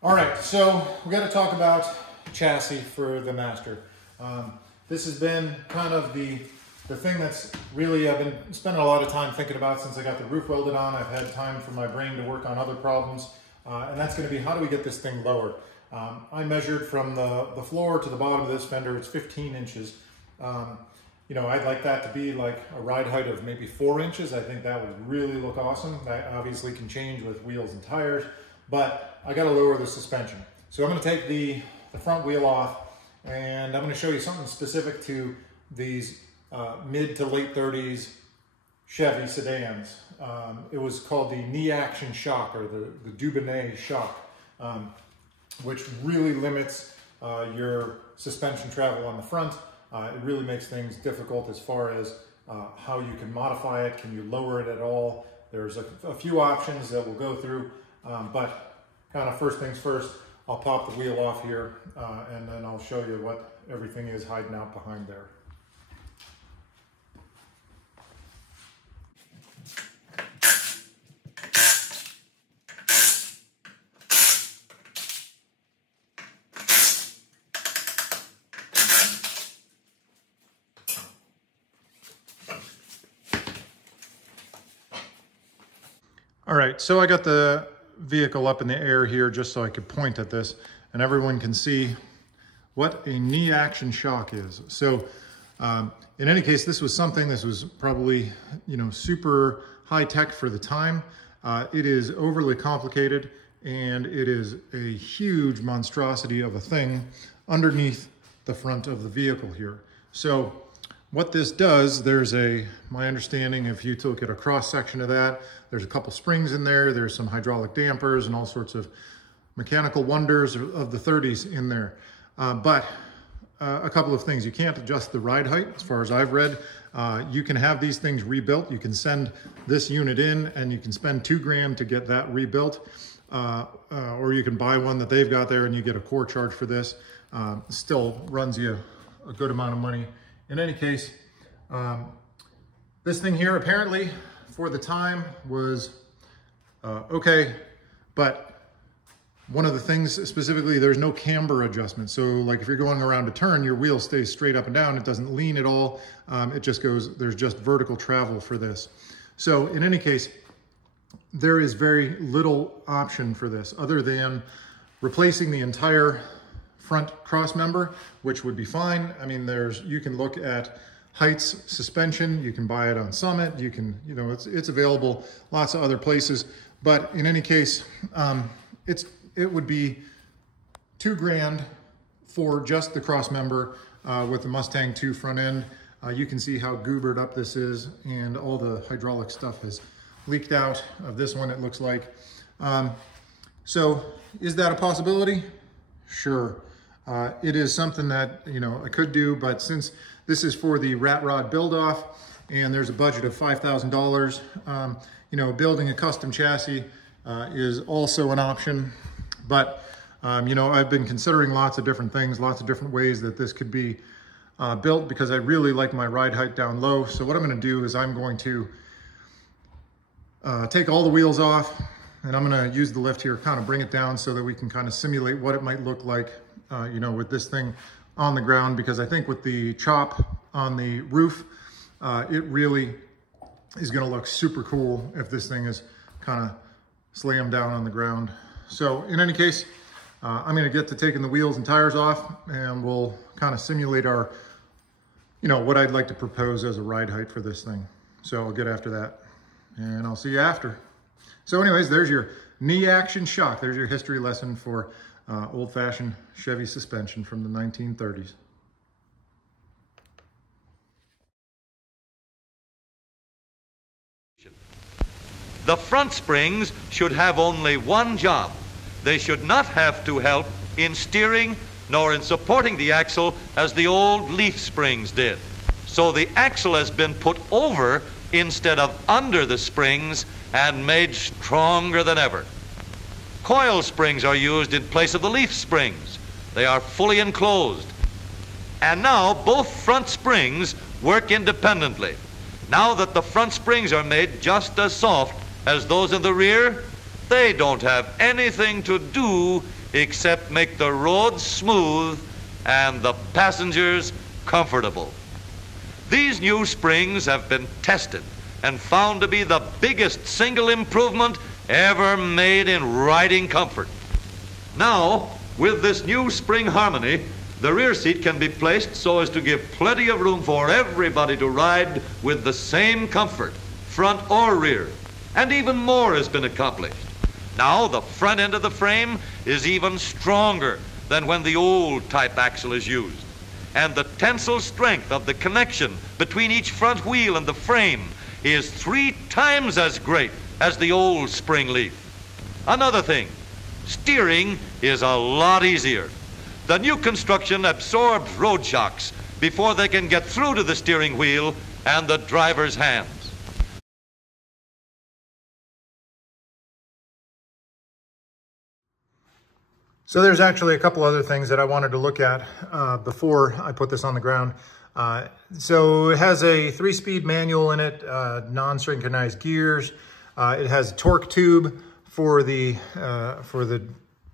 All right, so we got to talk about chassis for the Master. This has been kind of the thing that's really I've been spending a lot of time thinking about since I got the roof welded on. I've had time for my brain to work on other problems, and that's going to be how do we get this thing lowered. I measured from the floor to the bottom of this fender. It's 15 inches. You know, I'd like that to be like a ride height of maybe 4 inches. I think that would really look awesome. That obviously can change with wheels and tires, but I got to lower the suspension. So I'm going to take the front wheel off, and I'm going to show you something specific to these mid to late 30s Chevy sedans. It was called the knee action shock, or the Dubonnet shock, which really limits your suspension travel on the front. It really makes things difficult as far as how you can modify it. Can you lower it at all? There's a few options that we'll go through, but kind of first things first, I'll pop the wheel off here and then I'll show you what everything is hiding out behind there. All right, so I got the vehicle up in the air here just so I could point at this and everyone can see what a knee action shock is. So in any case, this was probably, you know, super high tech for the time. It is overly complicated and it is a huge monstrosity of a thing underneath the front of the vehicle here. So what this does, my understanding, if you look at a cross section of that, there's a couple springs in there, there's some hydraulic dampers and all sorts of mechanical wonders of the 30s in there. But a couple of things, you can't adjust the ride height as far as I've read. You can have these things rebuilt. You can send this unit in and you can spend $2,000 to get that rebuilt. Or you can buy one that they've got there and you get a core charge for this. Still runs you a good amount of money. In any case, this thing here apparently for the time was okay, but one of the things specifically, there's no camber adjustment. So like if you're going around a turn, your wheel stays straight up and down. It doesn't lean at all. It just goes, there's just vertical travel for this. So in any case, there is very little option for this other than replacing the entire front cross member, which would be fine. I mean, you can look at Heights suspension, you can buy it on Summit, you can, you know, it's available lots of other places. But in any case, it would be $2,000 for just the cross member with the Mustang 2 front end. You can see how goobered up this is, and all the hydraulic stuff has leaked out of this one, it looks like. So is that a possibility? Sure. It is something that, you know, I could do, but since this is for the rat rod build off and there's a budget of $5,000, you know, building a custom chassis is also an option. But, you know, I've been considering lots of different things, lots of different ways that this could be built because I really like my ride height down low. So what I'm going to do is I'm going to take all the wheels off and I'm going to use the lift here, kind of bring it down so that we can kind of simulate what it might look like you know, with this thing on the ground, because I think with the chop on the roof, it really is going to look super cool if this thing is kind of slammed down on the ground. So in any case, I'm going to get to taking the wheels and tires off and we'll kind of simulate our, you know, what I'd like to propose as a ride height for this thing. So I'll get after that and I'll see you after. So anyways, there's your knee action shock. There's your history lesson for old-fashioned Chevy suspension from the 1930s. The front springs should have only one job. They should not have to help in steering nor in supporting the axle as the old leaf springs did. So the axle has been put over instead of under the springs and made stronger than ever. Coil springs are used in place of the leaf springs. They are fully enclosed. And now both front springs work independently. Now that the front springs are made just as soft as those in the rear, They don't have anything to do except make the roads smooth and the passengers comfortable. These new springs have been tested and found to be the biggest single improvement ever made in riding comfort. Now, with this new spring harmony, the rear seat can be placed so as to give plenty of room for everybody to ride with the same comfort, front or rear. And even more has been accomplished. Now, the front end of the frame is even stronger than when the old type axle is used. And the tensile strength of the connection between each front wheel and the frame is 3 times as great as the old spring leaf. Another thing, steering is a lot easier. The new construction absorbs road shocks before they can get through to the steering wheel and the driver's hands. So there's actually a couple other things that I wanted to look at before I put this on the ground. So it has a 3-speed manual in it, non-synchronized gears. It has a torque tube for the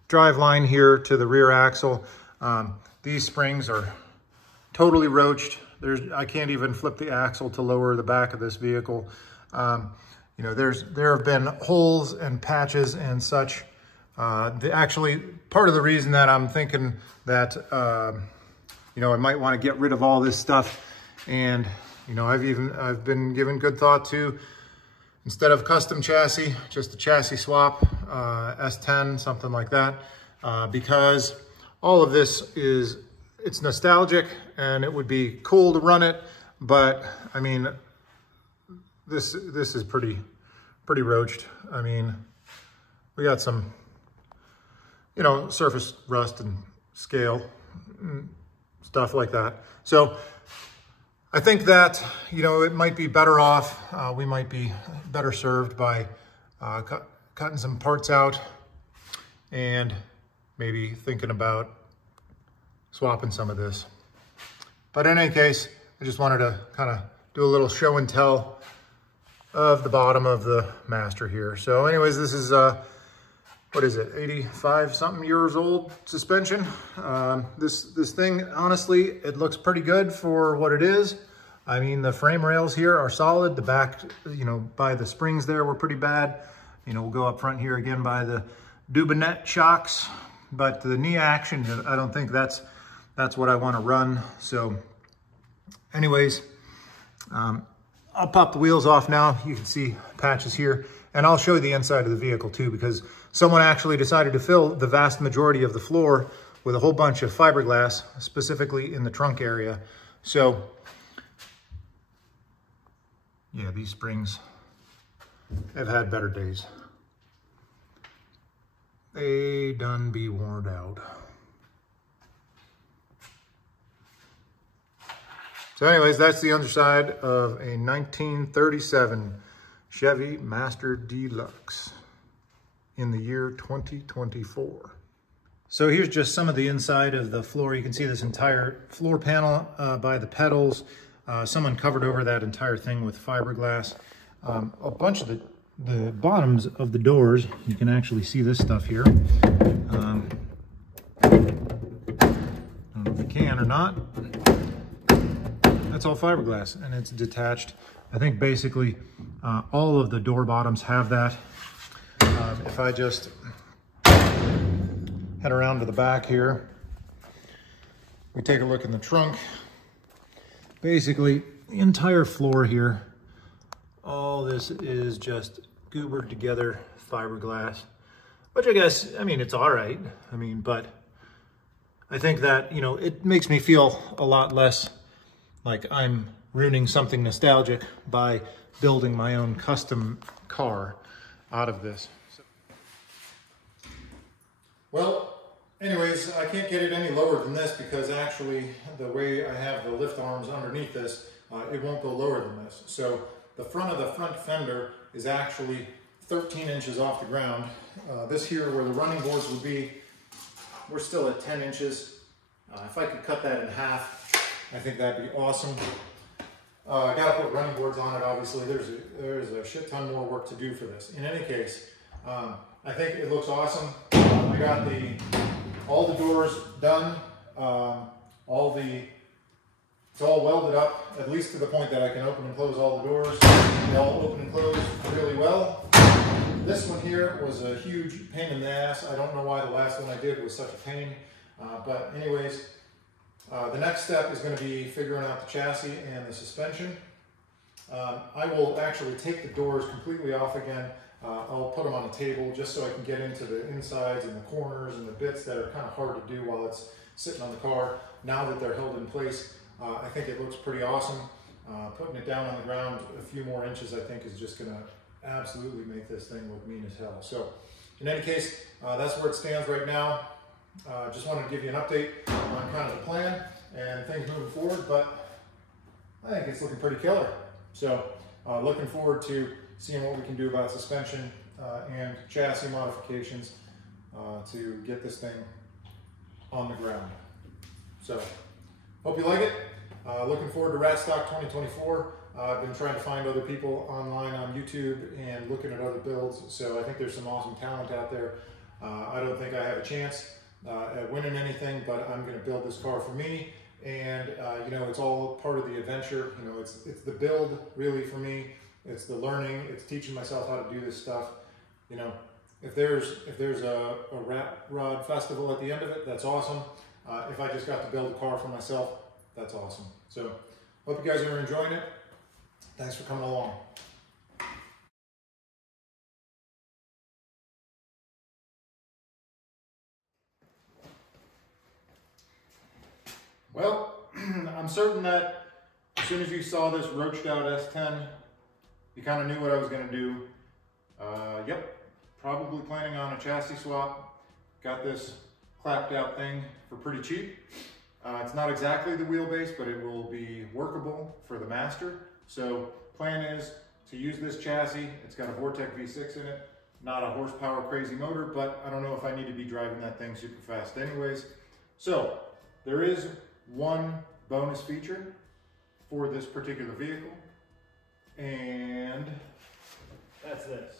drive line here to the rear axle. These springs are totally roached. I can't even flip the axle to lower the back of this vehicle. You know, there have been holes and patches and such. Actually, part of the reason that I'm thinking that, you know, I might want to get rid of all this stuff, and, you know, I've been given good thought to, instead of custom chassis, just a chassis swap, S10, something like that, because all of this it's nostalgic and it would be cool to run it, but I mean, this is pretty roached. I mean, we got some, you know, surface rust and scale, stuff like that. So I think that, you know, it might be better off, we might be better served by cutting some parts out and maybe thinking about swapping some of this. But in any case, I just wanted to kind of do a little show and tell of the bottom of the Master here. So anyways, this is what is it, 85 something years old suspension. This thing, honestly, it looks pretty good for what it is. I mean, the frame rails here are solid. The back, you know, by the springs there were pretty bad. You know, we'll go up front here again by the Dubinet shocks, but the knee action, I don't think that's what I want to run. So anyways, I'll pop the wheels off now. You can see patches here, and I'll show you the inside of the vehicle too, because someone actually decided to fill the vast majority of the floor with a whole bunch of fiberglass, specifically in the trunk area. So yeah, these springs have had better days. They done be worn out. So anyways, that's the underside of a 1937 Chevy Master Deluxe in the year 2024. So here's just some of the inside of the floor. You can see this entire floor panel by the pedals. Someone covered over that entire thing with fiberglass. A bunch of the bottoms of the doors, you can actually see this stuff here. I don't know if you can or not. That's all fiberglass, and it's detached. I think basically all of the door bottoms have that. If I just head around to the back here, we take a look in the trunk. Basically, the entire floor here, all this is just goobered together fiberglass, which I guess, I mean, it's all right. I mean, but I think that, you know, it makes me feel a lot less like I'm ruining something nostalgic by building my own custom car out of this. Well, anyways, I can't get it any lower than this because actually the way I have the lift arms underneath this, it won't go lower than this. So the front of the front fender is actually 13 inches off the ground. This here where the running boards would be, we're still at 10 inches. If I could cut that in half, I think that'd be awesome. I gotta put running boards on it, obviously. There's a shit ton more work to do for this. In any case, I think it looks awesome. I got all the doors done. It's all welded up, at least to the point that I can open and close all the doors. They all open and close really well. This one here was a huge pain in the ass. I don't know why the last one I did was such a pain. But anyways, the next step is going to be figuring out the chassis and the suspension. I will actually take the doors completely off again. I'll put them on a table just so I can get into the insides and the corners and the bits that are kind of hard to do while it's sitting on the car. Now that they're held in place, I think it looks pretty awesome. Putting it down on the ground a few more inches, I think, is just going to absolutely make this thing look mean as hell. So in any case, that's where it stands right now. Just wanted to give you an update on kind of the plan and things moving forward, but I think it's looking pretty killer. So looking forward to seeing what we can do about suspension and chassis modifications to get this thing on the ground. So hope you like it. Looking forward to Ratstock 2024. I've been trying to find other people online on YouTube and looking at other builds, so I think there's some awesome talent out there. I don't think I have a chance at winning anything, but I'm going to build this car for me, and you know, it's all part of the adventure. You know, it's the build really for me. It's the learning. It's teaching myself how to do this stuff. You know, if there's a rat rod festival at the end of it, that's awesome. If I just got to build a car for myself, that's awesome. So hope you guys are enjoying it. Thanks for coming along. Well, I'm certain that as soon as you saw this roached out S10, you kind of knew what I was going to do. Yep, probably planning on a chassis swap. Got this clapped out thing for pretty cheap. It's not exactly the wheelbase, but it will be workable for the Master. So plan is to use this chassis. It's got a Vortec V6 in it, not a horsepower crazy motor, but I don't know if I need to be driving that thing super fast anyways. So there is one bonus feature for this particular vehicle, and that's this.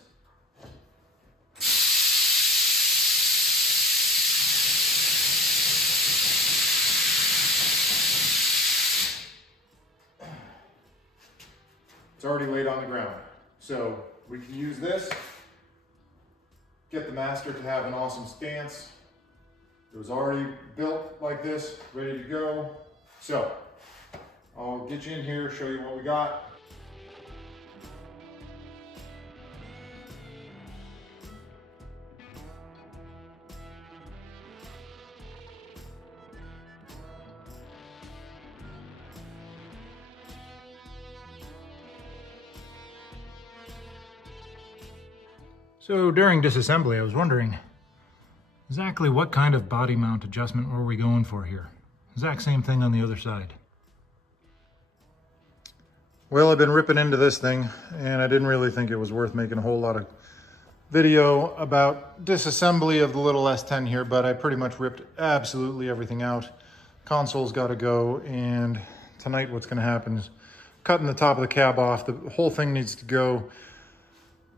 It's already laid on the ground. So we can use this, get the Master to have an awesome stance. It was already built like this, ready to go. So I'll get you in here, show you what we got. So during disassembly, I was wondering exactly what kind of body mount adjustment were we going for here? Exact same thing on the other side. Well, I've been ripping into this thing, and I didn't really think it was worth making a whole lot of video about disassembly of the little S10 here, but I pretty much ripped absolutely everything out. Console's got to go, and tonight what's going to happen is cutting the top of the cab off. The whole thing needs to go.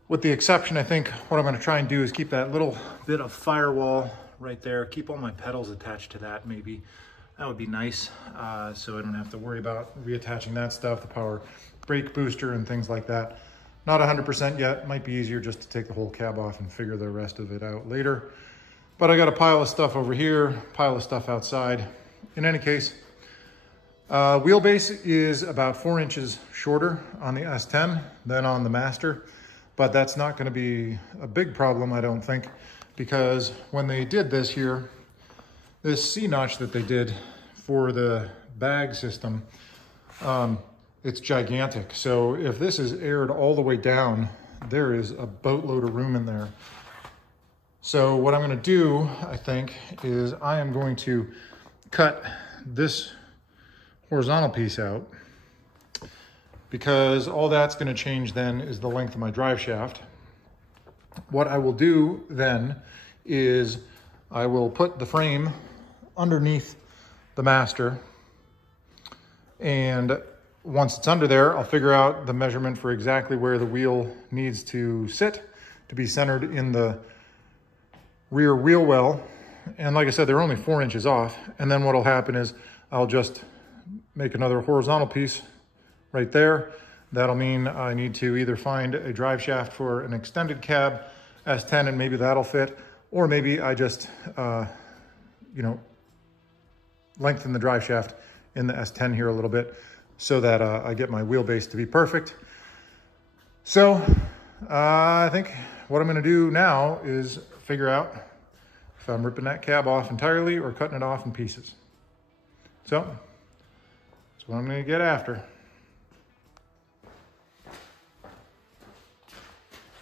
With the exception, I think what I'm going to try and do is keep that little bit of firewall right there. Keep all my pedals attached to that, maybe. That would be nice, so I don't have to worry about reattaching that stuff, the power brake booster and things like that. Not 100% yet. Might be easier just to take the whole cab off and figure the rest of it out later. But I got a pile of stuff over here, pile of stuff outside. In any case, wheelbase is about 4 inches shorter on the S10 than on the Master. But that's not going to be a big problem, I don't think, because when they did this here, this C-notch that they did for the bag system, it's gigantic. So if this is aired all the way down, there is a boatload of room in there. So what I'm going to do, I think, is I am going to cut this horizontal piece out, because all that's going to change then is the length of my drive shaft. What I will do then is I will put the frame underneath the Master, and once it's under there, I'll figure out the measurement for exactly where the wheel needs to sit to be centered in the rear wheel well. And like I said, they're only 4 inches off. And then what'll happen is I'll just make another horizontal piece right there. That'll mean I need to either find a drive shaft for an extended cab S10 and maybe that'll fit, or maybe I just, you know, lengthen the drive shaft in the S10 here a little bit so that I get my wheelbase to be perfect. So I think what I'm gonna do now is figure out if I'm ripping that cab off entirely or cutting it off in pieces. So that's what I'm gonna get after.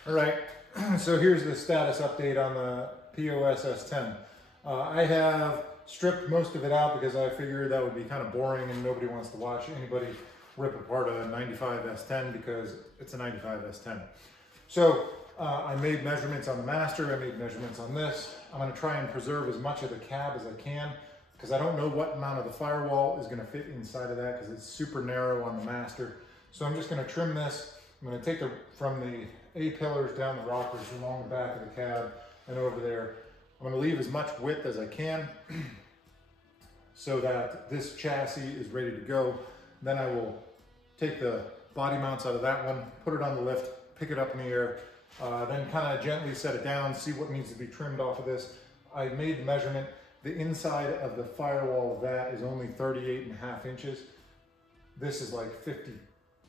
All right, so here's the status update on the POS S10. I have stripped most of it out because I figured that would be kind of boring and nobody wants to watch anybody rip apart a 95 S10 because it's a 95 S10. So I made measurements on the master, I made measurements on this. I'm gonna try and preserve as much of the cab as I can because I don't know what amount of the firewall is gonna fit inside of that because it's super narrow on the master. So I'm just gonna trim this. I'm gonna take from the A-pillars down the rockers along the back of the cab and over there. I'm gonna leave as much width as I can so that this chassis is ready to go. Then I will take the body mounts out of that one, put it on the lift, pick it up in the air, then kind of gently set it down, see what needs to be trimmed off of this. I made the measurement. The inside of the firewall of that is only 38.5 inches. This is like 54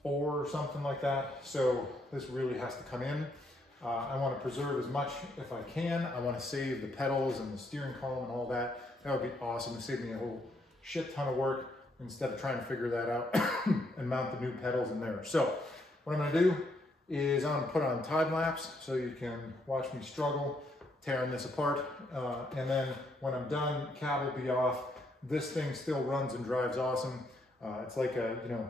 or something like that. So this really has to come in. I want to preserve as much if I can. I want to save the pedals and the steering column and all that. That would be awesome. It saved me a whole shit ton of work instead of trying to figure that out and mount the new pedals in there. So what I'm going to do is I'm going to put on time lapse so you can watch me struggle tearing this apart. And then when I'm done, cab will be off. This thing still runs and drives awesome. It's like a, you know,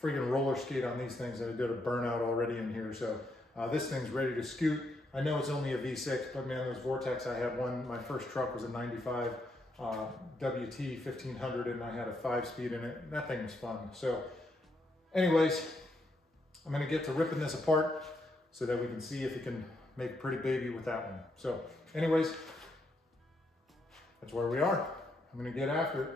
freaking roller skate on these things, and I did a burnout already in here. So this thing's ready to scoot. I know it's only a V6, but man, those Vortex, I had one, my first truck was a 95 WT 1500 and I had a 5-speed in it. That thing was fun. So anyways, I'm gonna get to ripping this apart so that we can see if we can make a pretty baby with that one. So anyways, that's where we are. I'm gonna get after it.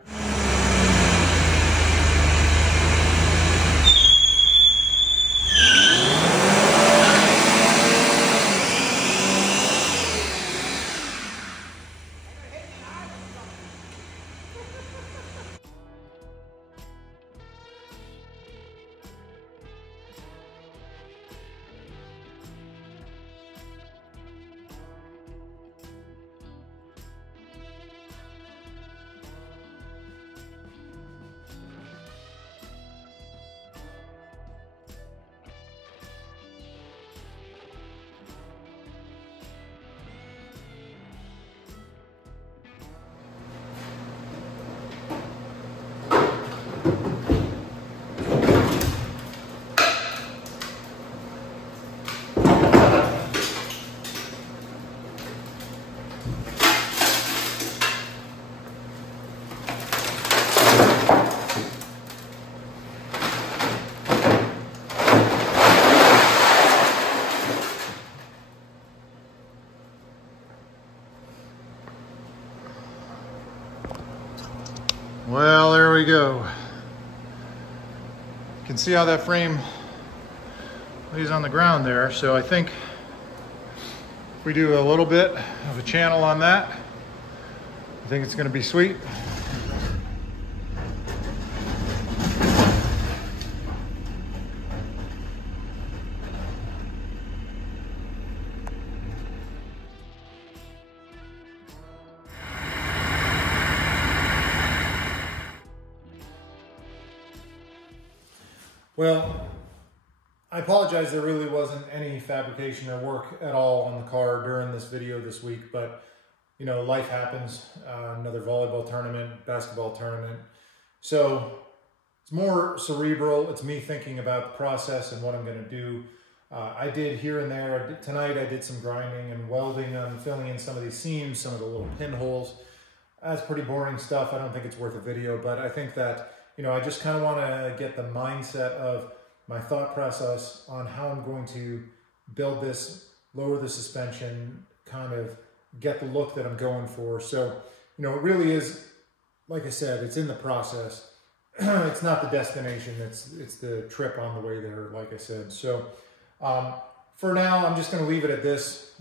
Well, there we go. You can see how that frame lays on the ground there. So I think if we do a little bit of a channel on that, I think it's going to be sweet. Well, I apologize, there really wasn't any fabrication or work at all on the car during this video this week, but you know, life happens. Another volleyball tournament, basketball tournament. So it's more cerebral. It's me thinking about the process and what I'm going to do. I did here and there. Tonight I did some grinding and welding on filling in some of these seams, some of the little pinholes. That's pretty boring stuff. I don't think it's worth a video, but I think that, you know, I just kind of want to get the mindset of my thought process on how I'm going to build this, lower the suspension, kind of get the look that I'm going for. So, you know, it really is, like I said, it's in the process. It's not the destination, it's the trip on the way there, like I said. So for now, I'm just going to leave it at this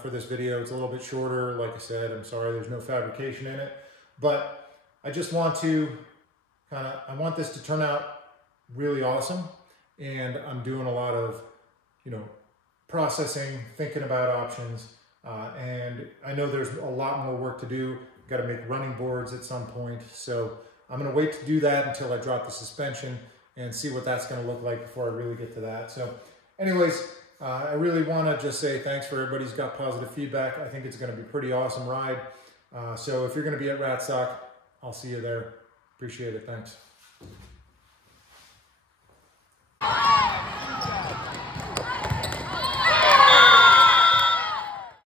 for this video. It's a little bit shorter. Like I said, I'm sorry there's no fabrication in it, but I just want to I want this to turn out really awesome. And I'm doing a lot of, you know, processing, thinking about options. And I know there's a lot more work to do. Got to make running boards at some point. So I'm going to wait to do that until I drop the suspension and see what that's going to look like before I really get to that. So anyways, I really want to just say thanks for everybody who's got positive feedback. I think it's going to be a pretty awesome ride. So if you're going to be at Ratstock, I'll see you there. Appreciate it. Thanks.